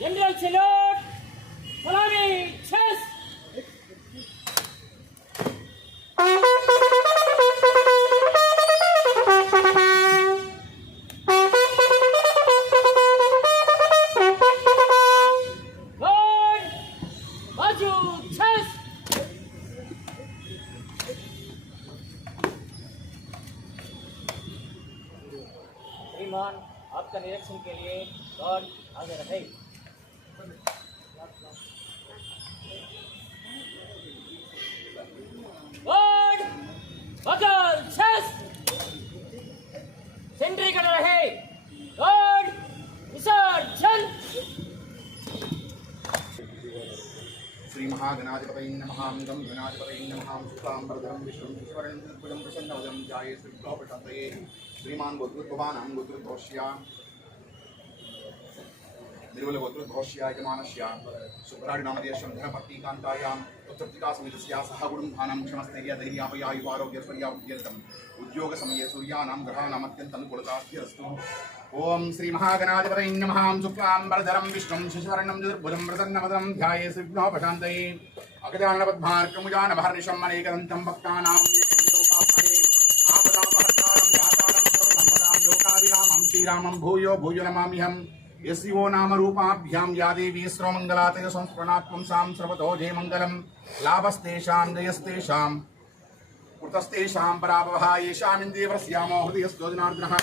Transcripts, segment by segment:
General salute, salami, chest. Good, baju, chest. श्रीमान, आपका निरीक्षण के लिए गॉड आगे रहे। गुड, बगल, चेस्ट, सेंट्री कर रहे। गुड, विसर्जन। श्री महागणाधिपतये नमः। गं गणाधिपतये नमः। शुक्लांबरधरं विष्णुं शशिवर्णं प्रसन्नवदनं ध्याये श्रीकृष्णोपशान्तये। श्रीमान् गोत्रोद्भवानां गोत्रोद्भवस्य निर्मलगोत्रोद्भवस्य यजमानस्य सुभ्राडिनामधेयस्य धनपत्नीकान्तायां उत्तरतिकासमितस्याः सह गुणुंभानां क्षणस्थैर्य धैर्यापयायुवारोग्यस्वर्यावुद्यर्थम् उद्योगसमये सूर्यानां ग्रहाणाम् अत्यन्तनुकूलतास्तिरस्तु। ओम श्री महागणाधिपतये नमः। शुक्लांबरधरं विष्णुं शशिवर्णं चतुर्भुजं प्रसन्नवदनं ध्याये श्रीकृष्णोपशान्तये। अगजाननपद्मार्कमुजानमहर्निशम् अनेकदन्तं भक्तानां एकदन्तोपास्महे। आपदापहर्तारं दातारं सर्वसम्पदां लोकाभिरामं श्रीरामं भूयो भूयो नमाम्यहम्। यस्यो नामरूपाभ्यां या देवी सर्वमङ्गलातय संस्मरणात्मं सां सर्वतो जयमङ्गलं। लाभस्तेषां जयस्तेषां कृतस्तेषां पराभवः येषामिन्द्रियवस्यामो हृदयस्थो जनार्दनः।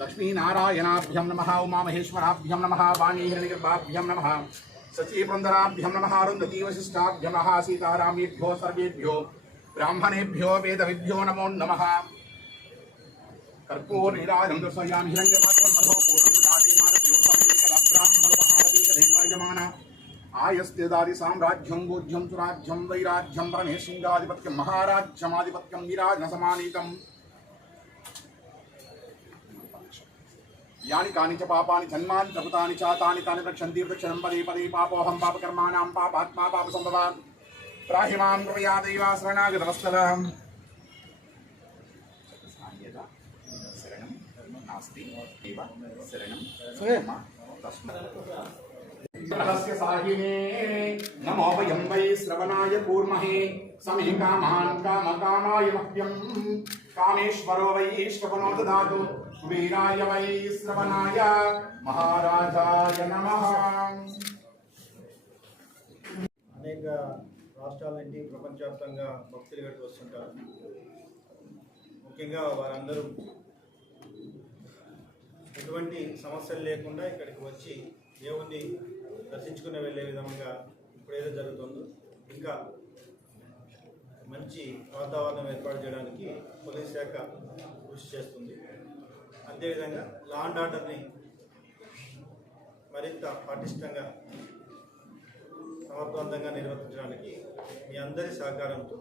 लक्ष्मीनारायणाभ्यं नमः। उमामहेश्वराभ्यं नमः। वाणीहिरण्यगर्भाभ्यं नमः। सचीपुरन्दराभ्यं नमः। अरुन्धतीवशिष्टाभ्यं नमः। सीतारामेभ्यो सर्वेभ्यो ब्राह्मणेभ्यो वेदविभ्यो नमो नमः। कर्पूरनीराजं दर्शयामि हिरण्यपात्रं मधोपूर्णं आयस्ते दादि साम्राज्यं भोज्यं सुराज्यं वैराज्यं प्रणेसिंहाधिपत्यं महाराज्यमाधिपत्यं विराजनसमानीतम्। यानि कानि च पापानि जन्मानि प्रभुतानि च तानि तानि रक्षन्ति वृक्षणं पदे पदे। पापोऽहं पापकर्माणां पापात्मा पापसम्भवा। त्राहि मां कृपया दैव शरणागतवत्सलः। शरणं नास्ति एव शरणं स्वयं तस्मै रहस्य साहिने नमो वयं वै श्रवणाय कूर्महे। समे कामान् कामकामाय मह्यं कामेश्वरो वै श्रवणो ददातु। वीराय वै श्रवणाय महाराजाय नमः। అనేక రాష్ట్రాల నుండి ప్రపంచవ్యాప్తంగా భక్తులు ఇక్కడికి వస్తుంటారు. ముఖ్యంగా వారందరూ ఎటువంటి సమస్యలు లేకుండా ఇక్కడికి వచ్చి దేవుణ్ణి దర్శించుకుని వెళ్ళే విధంగా ఇప్పుడేదో జరుగుతుందో ఇంకా మంచి వాతావరణం ఏర్పాటు చేయడానికి పోలీస్ శాఖ కృషి చేస్తుంది. అదేవిధంగా లా అండ్ ఆర్డర్ని మరింత పటిష్టంగా సమర్థవంతంగా నిర్వర్తించడానికి మీ అందరి సహకారంతో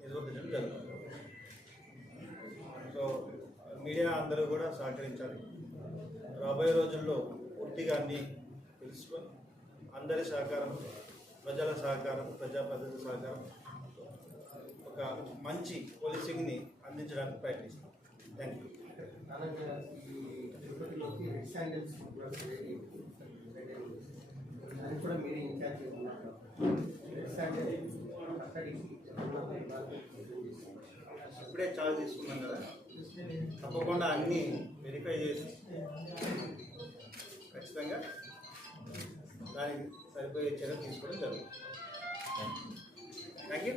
నిర్వర్తించడం జరుగుతుంది. సో మీడియా అందరూ కూడా సహకరించాలి. రాబోయే రోజుల్లో పూర్తిగా అన్నీ తెలుసుకొని అందరి సహకారం, ప్రజల సహకారం, ప్రజాప్రతినిధుల సహకారం ఒక మంచి పోలీసింగ్ని అందించడానికి ప్రయత్నిస్తాం. Thank you. కూడా మీరే ఇన్ఛార్జ్ ఇప్పుడే చార్జ్ తీసుకున్నాం కదా, తప్పకుండా అన్నీ వెరిఫై చేసి ఖచ్చితంగా దానికి సరిపోయే చర్య తీసుకోవడం జరుగుతుంది. Thank you.